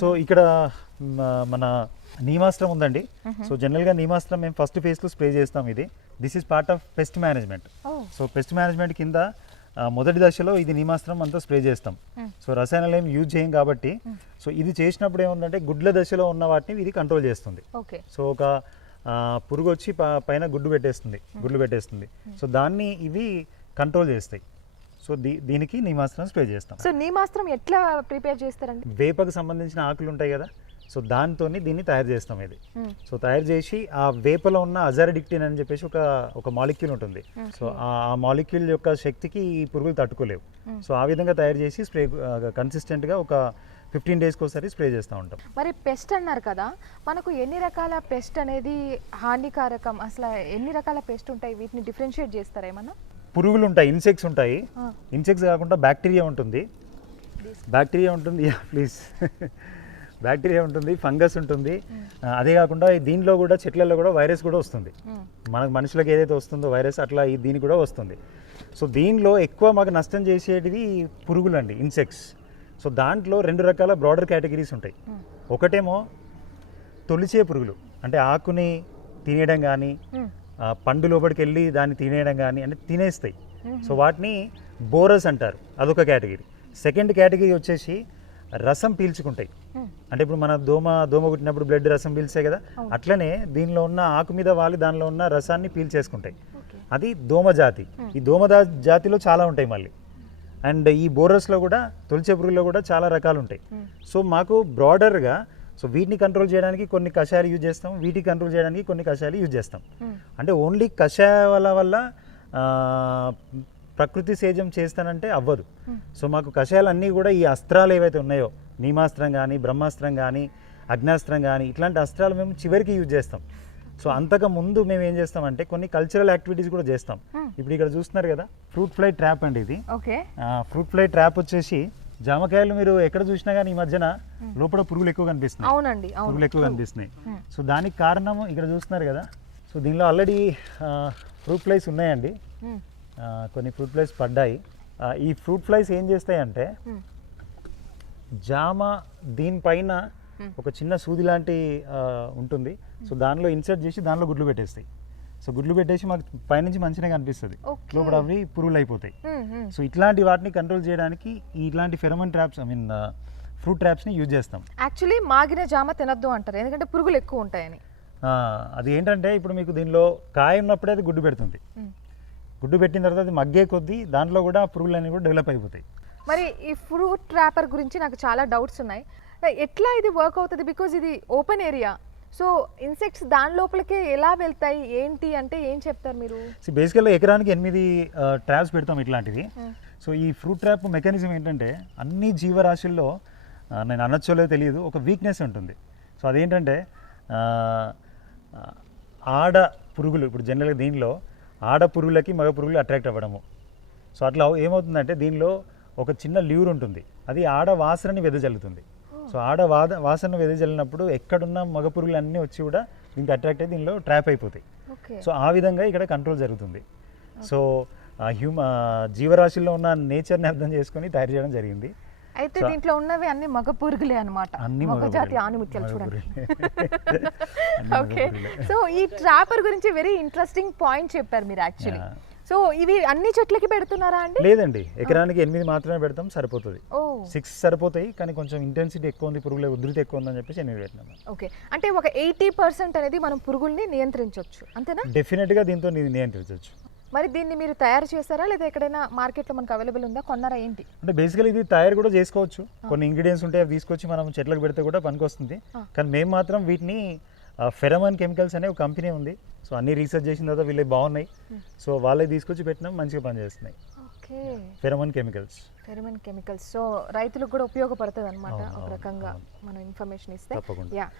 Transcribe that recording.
So ఇక్కడ మన నీమాస్త్రం ఉందండి. సో జనరల్గా నీమాస్త్రం మేము ఫస్ట్ ఫేజ్లో స్ప్రే చేస్తాం ఇది. This is part of pest management so pest management కింద మొదటి దశలో ఇది నీమాస్త్రం అంతా స్ప్రే చేస్తాం. సో రసాయనాలు ఏం యూజ్ చేయం కాబట్టి సో ఇది చేసినప్పుడు ఏముందంటే గుడ్ల దశలో ఉన్న వాటిని ఇది కంట్రోల్ చేస్తుంది. ఓకే. సో ఒక పురుగు వచ్చి పైన గుడ్డు పెట్టేస్తుంది గుడ్లు పెట్టేస్తుంది. సో దాన్ని ఇవి కంట్రోల్ చేస్తాయి. సో దీ దీనికి నీమాస్త్రం స్ప్రే చేస్తాం. సో నీమాస్త్రం ఎట్లా ప్రిపేర్ చేస్తారండి? వేపకు సంబంధించిన ఆకులు ఉంటాయి కదా సో దాంతో దీన్ని తయారు చేస్తాం ఇది. మ్మ్. సో తయారు చేసి ఆ వేపలో ఉన్న అజారడిక్టిన్ అని చెప్పేసి ఒక ఒక మాలిక్యూల్ ఉంటుంది. సో ఆ మాలిక్యూల్ యొక్క శక్తికి ఈ పురుగులు తట్టుకోలేవు. సో ఆ విధంగా తయారు చేసి స్ప్రే కన్సిస్టెంట్గా ఒక ఫిఫ్టీన్ డేస్కి ఒకసారి స్ప్రే చేస్తూ ఉంటాం. మరి పెస్ట్ అన్నారు కదా మనకు ఎన్ని రకాల పెస్ట్ అనేది హానికారకం? అసలు ఎన్ని రకాల పెస్ట్ ఉంటాయి? వీటిని డిఫరెన్షియేట్ చేస్తారా ఏమన్నా? పురుగులు ఉంటాయి. ఇన్సెక్ట్స్ ఉంటాయి. ఇన్సెక్ట్స్ కాకుండా బ్యాక్టీరియా ఉంటుంది. బ్యాక్టీరియా ఉంటుంది ప్లీజ్ బ్యాక్టీరియా ఉంటుంది ఫంగస్ ఉంటుంది. ఆ, అదే కాకుండా దీనిలో కూడా చెట్లలో కూడా వైరస్ కూడా వస్తుంది. మ్మ్. మనకు మనుషులకు ఏదైతే వస్తుందో వైరస్ అట్లా ఈ దీనికి కూడా వస్తుంది. సో దీనిలో ఎక్కువ మాకు నష్టం చేసేటివి పురుగులు అండి ఇన్సెక్ట్స్ సో దాంట్లో రెండు రకాల బ్రాడర్ కేటగిరీస్ ఉంటాయి. ఒకటేమో తొలిచే పురుగులు. అంటే ఆకుని తినేయడం కానీ పండు లోపలికి వెళ్ళి దాన్ని తినేయడం కానీ అంటే తినేస్తాయి. సో వాటిని బోరస్ అంటారు. అదొక కేటగిరీ. సెకండ్ కేటగిరీ వచ్చేసి రసం పీల్చుకుంటాయి. అంటే ఇప్పుడు మన దోమ దోమ కుట్టినప్పుడు బ్లడ్ రసం పీల్చాయి కదా? అట్లనే దీనిలో ఉన్న ఆకు మీద వాలి దానిలో ఉన్న రసాన్ని పీల్చేసుకుంటాయి. అది దోమ జాతి. ఈ దోమ జాతిలో చాలా ఉంటాయి మళ్ళీ. అండ్ ఈ బోరస్లో కూడా తొలిచే పురుగులో కూడా చాలా రకాలు ఉంటాయి. సో మాకు బ్రాడర్గా సో వీటిని కంట్రోల్ చేయడానికి కొన్ని కషాయాలు యూజ్ చేస్తాం వీటిని కంట్రోల్ చేయడానికి కొన్ని కషాయాలు యూజ్ చేస్తాం. మ్మ్. అంటే ఓన్లీ కషాయాల వల్ల ప్రకృతి సేద్యం చేస్తానంటే అవ్వదు. సో మాకు కషాయాలు అన్నీ కూడా ఈ అస్త్రాలు ఏవైతే ఉన్నాయో నీమాస్త్రం కానీ బ్రహ్మాస్త్రం కానీ అగ్నాస్త్రం కానీ ఇట్లాంటి అస్త్రాలు మేము చివరికి యూజ్ చేస్తాం. సో అంతకు ముందు మేము ఏం చేస్తామంటే కొన్ని కల్చరల్ యాక్టివిటీస్ కూడా చేస్తాం. Hmm. ఇప్పుడు ఇక్కడ చూస్తున్నారు కదా ఫ్రూట్ ఫ్లై ట్రాప్ అండి ఇది. ఓకే ఫ్రూట్ ఫ్లై ట్రాప్ వచ్చేసి జామకాయలు మీరు ఎక్కడ చూసినా కానీ ఈ మధ్యన లోపల పురుగులు ఎక్కువ కనిపిస్తున్నాయి. అవునండి అవును. పురుగులు ఎక్కువ కనిపిస్తున్నాయి. సో దానికి కారణం ఇక్కడ చూస్తున్నారు కదా. సో దీనిలో ఆల్రెడీ ఫ్రూట్ ఫ్లైస్ ఉన్నాయండి. కొన్ని ఫ్రూట్ ఫ్లైస్ పడ్డాయి. ఈ ఫ్రూట్ ఫ్లైస్ ఏం చేస్తాయంటే. జామ దీనిపైన ఒక చిన్న సూది లాంటి ఉంటుంది. సో దానిలో ఇన్సర్ట్ చేసి దానిలో గుడ్లు పెట్టేస్తాయి. సో గుడ్లు పెట్టేసి మాకు పైనుంచి మంచిగా కనిపిస్తుంది. లోపల అవి పురుగులు అయిపోతాయి. సో ఇట్లాంటి వాటిని కంట్రోల్ చేయడానికి ఇట్లాంటి pheromone traps I mean fruit ట్రాప్స్ని use చేస్తాం. యాక్చువల్లీ మాగిన జామ తినద్దు అంటారు. ఎందుకంటే పురుగులు ఎక్కువ ఉంటాయని. అది ఏంటంటే ఇప్పుడు మీకు దీనిలో కాయ ఉన్నప్పుడే అది గుడ్డు పెడుతుంది. గుడ్డు పెట్టిన తర్వాత అది మగ్గే కొద్దీ దాంట్లో కూడా పురుగులు అనేవి కూడా డెవలప్ అయిపోతాయి. మరి ఈ ఫ్రూట్ ట్రాపర్ గురించి నాకు చాలా డౌట్స్ ఉన్నాయి. ఎట్లా ఇది వర్క్ అవుతుంది? బికాజ్ ఇది ఓపెన్ ఏరియా సో ఇన్సెక్ట్స్ దాని లోపలికే ఎలా వెళ్తాయి? ఏంటి? అంటే ఏం చెప్తారు మీరు? బేసికల్గా ఎకరానికి ఎనిమిది ట్రాప్స్ పెడతాం ఇట్లాంటివి. సో ఈ ఫ్రూట్ ట్రాప్ మెకానిజం ఏంటంటే అన్ని జీవరాశుల్లో నేను అనొచ్చో లేదో తెలియదు ఒక వీక్నెస్ ఉంటుంది. సో అదేంటంటే ఆడ పురుగులు ఇప్పుడు జనరల్గా దీనిలో ఆడ పురుగులకి మగ పురుగులు అట్రాక్ట్ అవ్వడము. సో అట్లా ఏమవుతుందంటే దీనిలో ఒక చిన్న ల్యూర్ ఉంటుంది. అది ఆడ వాసనని వెదజల్లుతుంది. సో ఆడ వాద వాసన వెదజల్లినప్పుడు ఎక్కడున్న మగ పురుగులు అన్నీ వచ్చి కూడా దీనికి అట్రాక్ట్ అయ్యి దీనిలో ట్రాప్ అయిపోతాయి. సో ఆ విధంగా ఇక్కడ కంట్రోల్ జరుగుతుంది. సో హ్యూమ జీవరాశుల్లో ఉన్న నేచర్ని అర్థం చేసుకొని తయారు చేయడం జరిగింది. అయితే దీంట్లో ఉన్నవి అన్ని మగ పురుగులే అనమాట అన్ని మగ జాతి. ఆనిముత్యాలు చూడండి. ఓకే. సో ఈ ట్రాపర్ గురించి వెరీ ఇంట్రెస్టింగ్ పాయింట్ చెప్పారు మీరు యాక్చువల్లీ. సో ఇవి అన్ని చెట్లకి పెడుతున్నారా అండి? లేదండి. ఎకరానికి ఎనిమిది మాత్రమే పెడతాం సరిపోతుంది. సిక్స్ సరిపోతాయి కానీ కొంచెం ఇంటెన్సిటీ ఎక్కువ ఉంది పురుగుల ఉధృతి ఎక్కువ ఉందని చెప్పేసి ఎనిమిది పెట్టినాము ఓకే. అంటే ఒక ఎయిటీ పర్సెంట్ అనేది మనం పురుగుల్ని నియంత్రించవచ్చు అంతేనా? డెఫినెట్గా దీంతో ఇది నియంత్రించవచ్చు మరి దీన్ని మీరు తయారు చేస్తారా? లేదా ఎక్కడైనా మార్కెట్లో మనకు అవైలబుల్ ఉందా? కొన్నారా ఏంటి? అంటే బేసికల్ ఇది తయారు కూడా చేసుకోవచ్చు. కొన్ని ఇంగ్రీడియంట్స్ ఉంటాయి అవి తీసుకొచ్చి మనం చెట్లకు పెడితే కూడా పనికొస్తుంది. కానీ మేము మాత్రం వీటిని ఫెరమన్ కెమికల్స్ అనే ఒక కంపెనీ ఉంది. సో అన్ని రీసెర్చ్ చేసిన తర్వాత వీళ్ళకి బాగున్నాయి. సో వాళ్ళకి తీసుకొచ్చి పెట్టినాం మంచిగా పనిచేస్తున్నాయి. Okay. Pheromone chemicals. Pheromone chemicals. So రైతులకు కూడా ఉపయోగపడుతుంది అనమాట ఒక రకంగా. మనం ఇన్ఫర్మేషన్ ఇస్తే. యా